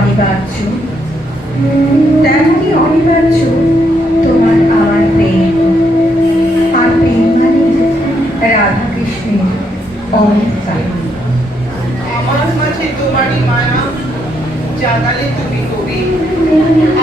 অনিবার্য, তেমনই অনিবার্য তোমার আমার প্রেম। আর প্রেম মানে রাধা কৃষ্ণের অনেক কাহিনী। আমার মাঝে তোমারই মায়া, জাগালে তুমি কবি।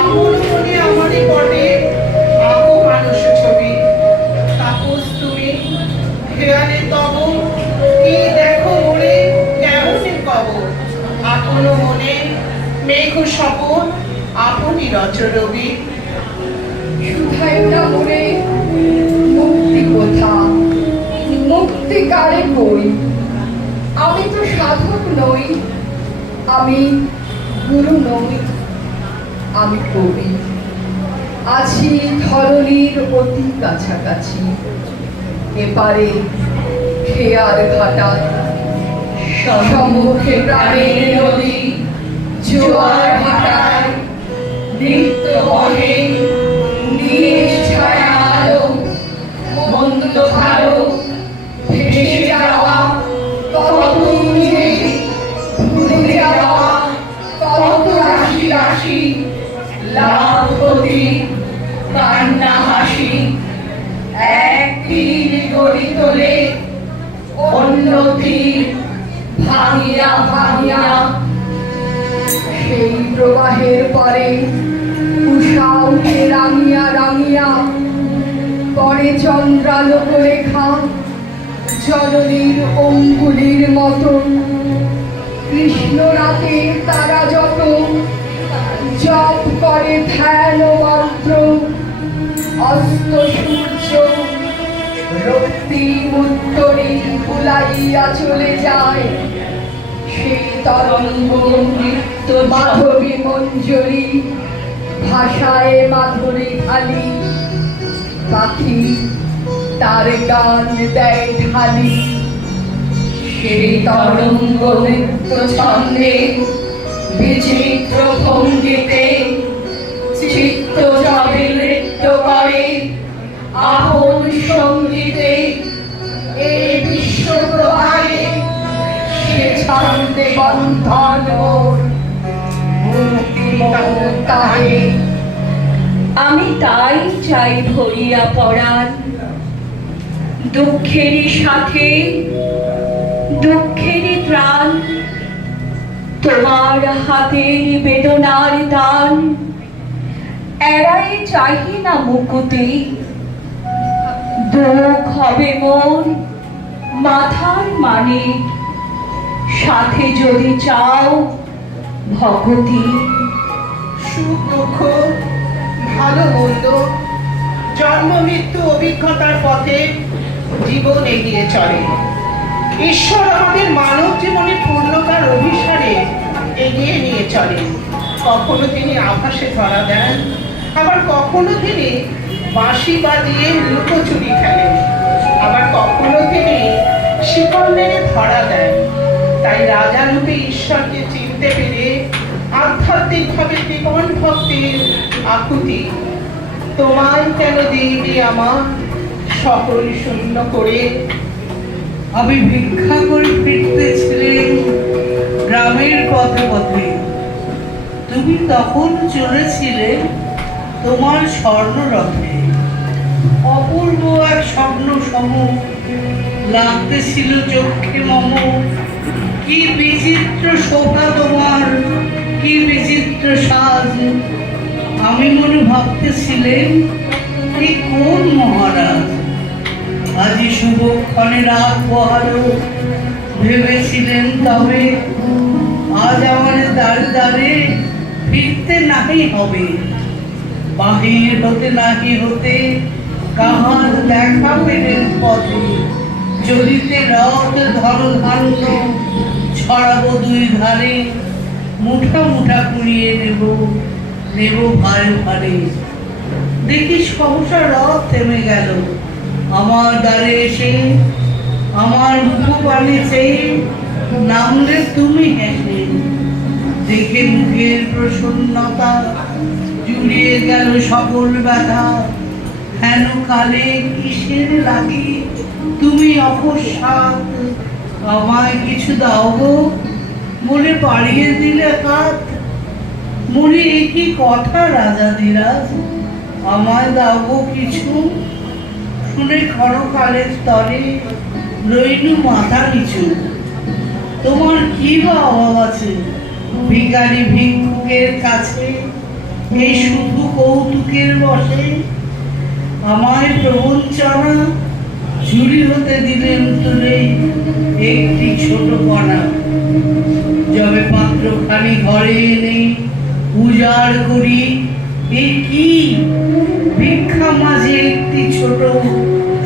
আমার মনে আমারই পটে আঁকো মানুষ ছবি। তাপস তুমি, খেয়ালে তব, কি দেখো মোরে কেমনে কব। আপনো মনে মেঘ স্বপন, আপনি রচরবি। শুধাই না মনে মুক্তি কোথা, মুক্তি কারে কই। আমি তো সাধক নই, আমি গুরু নই, আমি কবি। আছি ধরণীর অতি কাছাকাছি, এপারে খেয়ার ঘাটা, সম্মুখে প্রাণের নদী, জোয়ার ভাটায় নৃত্য বহে, নীল ছায়া আলো, মন্দ ভালো ভেসে যাওয়া, কত দূরে ভুলে যাওয়া, কত রাশি রাশি লাভ ক্ষতি, কান্না হাসি। এক তীর গড়ি তোলে, অন্য তীর ভাঙিয়া ভাঙিয়া। সেই প্রবাহের পরে উষা উঠে রাঙিয়া রাঙিয়া, পরে চন্দ্রালোক রেখা জননীর অঙ্গুলির মতো। কৃষ্ণ রাতে তারা যত জপ করে ধ্যান মন্ত্র, অস্ত সূর্য রক্তিম উত্তরে ভুলাইয়া চলে যায়। সেই তরঙ্গ নৃত্য মাধবী মঞ্জরি, ভাষায় মাধুরী খালি, পাখি তার গান দেয় ঢালি। সেই তরঙ্গ নৃত্য ছন্দে, বিচিত্র ভঙ্গিতে চিত্ত যাবে নৃত্য করে আপন সঙ্গীতে। এই বিশ্ব প্রবাহে সে ছন্দে বন্ধন মোর, মুক্তি মোর তাহে। আমি তাই চাই ভরিয়া পড়ার দুঃখেরই সাথে, দুঃখেরই ত্রাণ। তোমার হাতের বেদনার দান, এড়াই চাহি না মুকুতি। দুঃখ হবে মোর মাথার মানে, সাথে যদি চাও ভগতি। সুখ দুঃখ, ভালো মন্দ, জন্ম মৃত্যু অভিজ্ঞতার পথে জীবন এগিয়ে চলে। ঈশ্বর আমাদের মানব জীবনের পূর্ণতার অভিসারে এগিয়ে নিয়ে চলে। কখনো তিনি আকাশে ধরা দেন, আবার কখনো তিনি বাঁশি বাজিয়ে লুকোচুরি খেলেন, আবার কখনো তিনি শিকল মেরে ধরা দেন। তাই রাজা রূপে ঈশ্বরকে চিনতে পেরে আধ্যাত্মিকভাবে জীবন ভক্তির আকুতি। তোমায় কেন দিইনি আমার সকল শূন্য করে। আমি ভিক্ষা করে ফিরতেছিলেন গ্রামের পথে পথে, তুমি তখন চলেছিলে তোমার স্বর্ণরথে। অপূর্ব এক স্বপ্ন সম লাগতেছিল চোখে মম। কি বিচিত্র শোভা তোমার, কি বিচিত্র সাজ। আমি মনে ভাবতেছিলেন এই কোন মহারাজ। আজি শুভক্ষণে রাত পোহালো, ভেবেছিলেন তবে আজ আমার দ্বারে দ্বারে ফিরতে নাহি হবে। বাহির হতে নাহি হতে কাহার দেখা পেলেন পথে। চলিতে রথ ধর ধান্য, ছড়াবো দুই ধারে। মুঠা মুঠা কুড়িয়ে নেব, নেব ভারে ভারে। দেখি সহসা রথ থেমে গেল আমার দ্বারে এসে। আমার মুখ পানে চেয়ে নামলে তুমি হেসে। দেখে মুখের প্রসন্নতা জুড়িয়ে গেল সকল ব্যথা। হেন কালে কিসের লাগি তুমি অকস্মাৎ আমায় কিছু দাও গো, বলে বাড়িয়ে দিলে হাত। মুড়ি কি কথা রাজা ধীরাজ, আমায় দাও গো কিছু। শুনে ক্ষণকালের তরে রইলু মাথা নিচু। তোমার কি বা অভাব আছে ভিখারি ভিক্ষুকের কাছে, এই শুধু কৌতুকের বসে আমায় প্রবঞ্চনা ঝুড়ি হতে দিলেন তুলে একটি ছোট কণা। যবে পাত্রখানি ঘরে এনে উজাড় করি, এ কি ভিক্ষা মাঝে একটি ছোট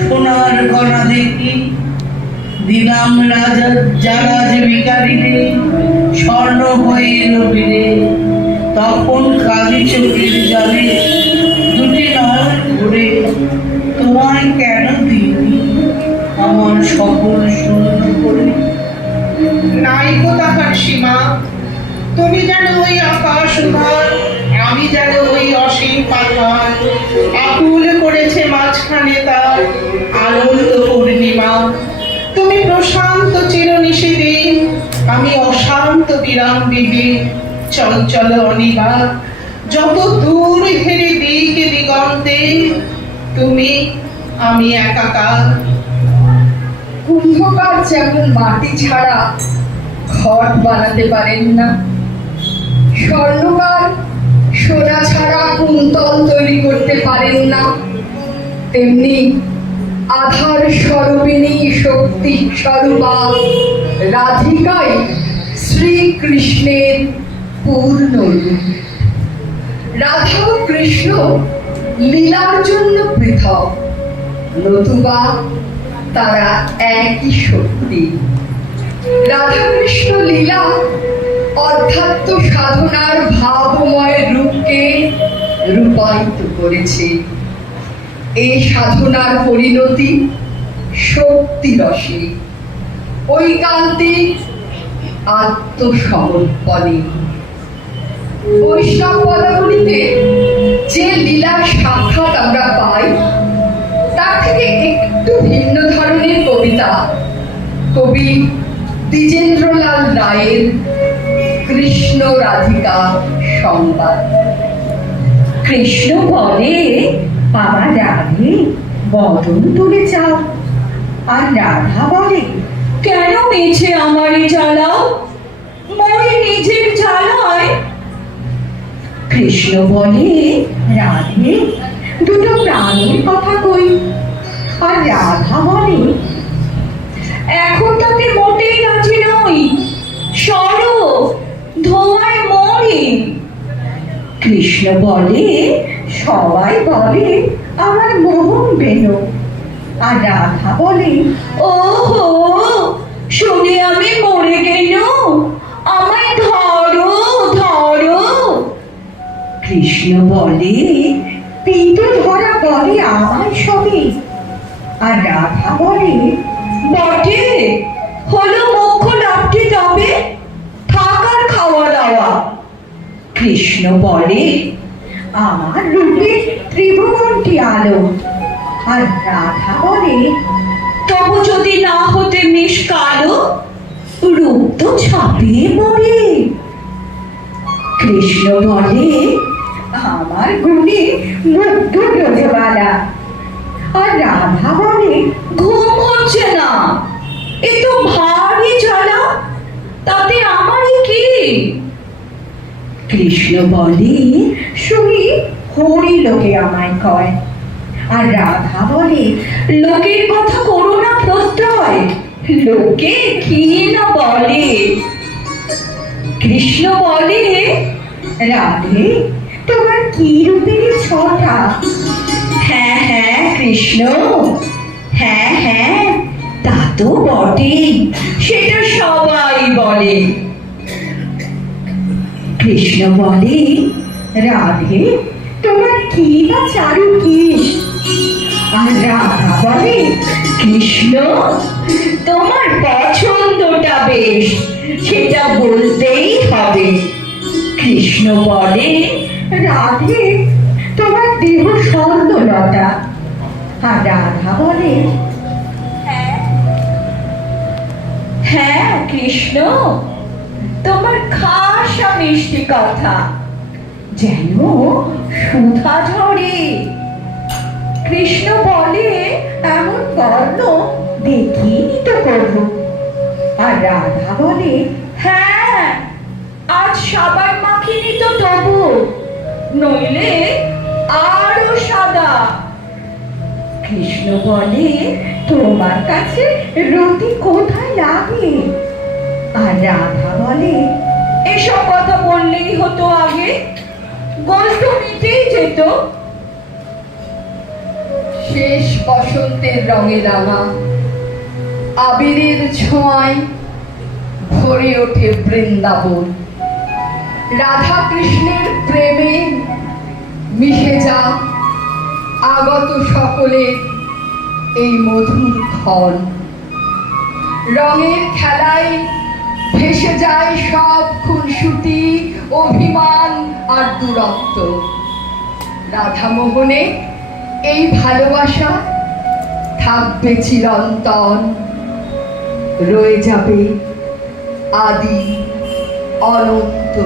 সোনার কণা দেখি। দিলাম রাজা যারা যে ভিখারিরে স্বর্ণ হয়ে এলো ফিরে, তখন কালি চোখের জলে দুটি নয়ন ঘুরে তোমায় কেন দিইনি আমার সকল শূন্য করে। নাইকো তাহার সীমা, তুমি যেন ওই আকাশ উধার, আমি যেন ওই অসীম পাথার। আকুল করেছে মাঝখানে তার আনন্দ পূর্ণিমা। তুমি প্রশান্ত চিরনিশীথে, আমি অশান্ত বিরামবিহীন চঞ্চল অনিবা। যত দূর ঘেরে দিক দিগন্তে, তুমি আমি একাকার। কুম্ভকার যেমন মাটি ছাড়া ঘট বানাতে পারেন না, স্বর্ণকার সোনা ছাড়া কুন্তল তৈরি করতে পারেন না, তেমনি আধার স্বরূপিণী শক্তি স্বরূপা রাধিকাই শ্রীকৃষ্ণের পূর্ণ রূপ। রাধা ও কৃষ্ণ লীলার জন্য পৃথক, নতুবা তারা একই শক্তি। রাধা কৃষ্ণ লীলা অধ্যাত্ম সাধনার ভাবময় রূপকে রূপায়িত করেছে। এই সাধনার পরিণতি শক্তি রসে, ঐকান্তিক আত্মসমর্পণে। বৈষ্ণব পদাবলিতে যে লীলার সাক্ষাৎ আমরা পাই, তার থেকে একটু ভিন্ন ধরনের কবিতা কবি দ্বিজেন্দ্রলাল রায়ের কৃষ্ণ রাধিকা সংবাদ। কৃষ্ণ বলে, আমার রাধে বদন তুলে চাও। আর রাধা বলে, কেন মেছে আমারে জ্বালাও, মরে নিজের জ্বালায়। কৃষ্ণ বলে, রাধে দুটো প্রাণের কথা কই। আর রাধা বলে, এখন তাতে মোটেই রাজি নই, সরো ধোঁয়ায় মরি। কৃষ্ণ বলে, সবাই বলে আমার মোহন বেনো। আর রাধা বলে, ওহো, শুনে আমি মরে গেল, আমায় ধরো ধরো। কৃষ্ণ বলে, পিত ধরা বলে আমায় সবে। আর রাধা বলে, বটে, হলো মোক্ষ লাভটি তবে, থাকার খাওয়া দাওয়া। কৃষ্ণ বলে, আমার রূপে ত্রিভুবনটি আলো। আর রাধা বলে, তবু যদি না হতে নিষ্কালো, রূপ তো ছাপিয়ে মরে। কৃষ্ণ বলে, আমার গুণে মুগ্ধ ব্রজবালা। আর রাধা বলে, ঘুম হচ্ছে না, এ তো ভারী জ্বালা, তাতে আমারই কি। কৃষ্ণ বলে, শুনি হরি লোকে আমায় কয়। আর রাধা বলে, লোকের কথা করো না প্রত্যয়, লোকে কি না বলে। কৃষ্ণ বলে, রাধে তোমার কি রূপের ছটা। হ্যাঁ হ্যাঁ কৃষ্ণ, হ্যাঁ হ্যাঁ তা তো বটেই, সেটা সবাই বলে। কৃষ্ণ বলে, রাধে তোমার কি বা চারু কেশ। আর রাধা বলে, কৃষ্ণ, তোমার পছন্দটা বেশ, সেটা বলতেই হবে। কৃষ্ণ বলে, রাধে তোমার দেহ স্বর্ণলতা। আর রাধা বলে, হ্যাঁ কৃষ্ণ, তোমার খাসা মিষ্টি কথা। যেন সুধা ঝরে। কৃষ্ণ বলে, এমন বর্ণ দেখিনি তো প্রভু। আর রাধা বলে, হ্যাঁ, আজ সাবান মাখিনি তো তবু, নইলে আরো সাদা। কৃষ্ণ বলে, তোমার কাছে রতি কোথায় লাগে? আর রাধা বলে, এসব কথা বললেই হতো আগে, গোল তো মিটেই যেত। শেষ বসন্তের রঙে রাঙা আবিরের ছোঁয়ায় ভরে ওঠে বৃন্দাবন। রাধা কৃষ্ণের প্রেমে মিশে যা আগত সকলের এই মধুর ক্ষণ। রঙের খেলায় ভেসে যায় সব খুনসুটি, অভিমান আর দূরত্ব। রাধা মোহনে এই ভালোবাসা থাকবে চিরন্তন, রয়ে যাবে আদি অনন্ত।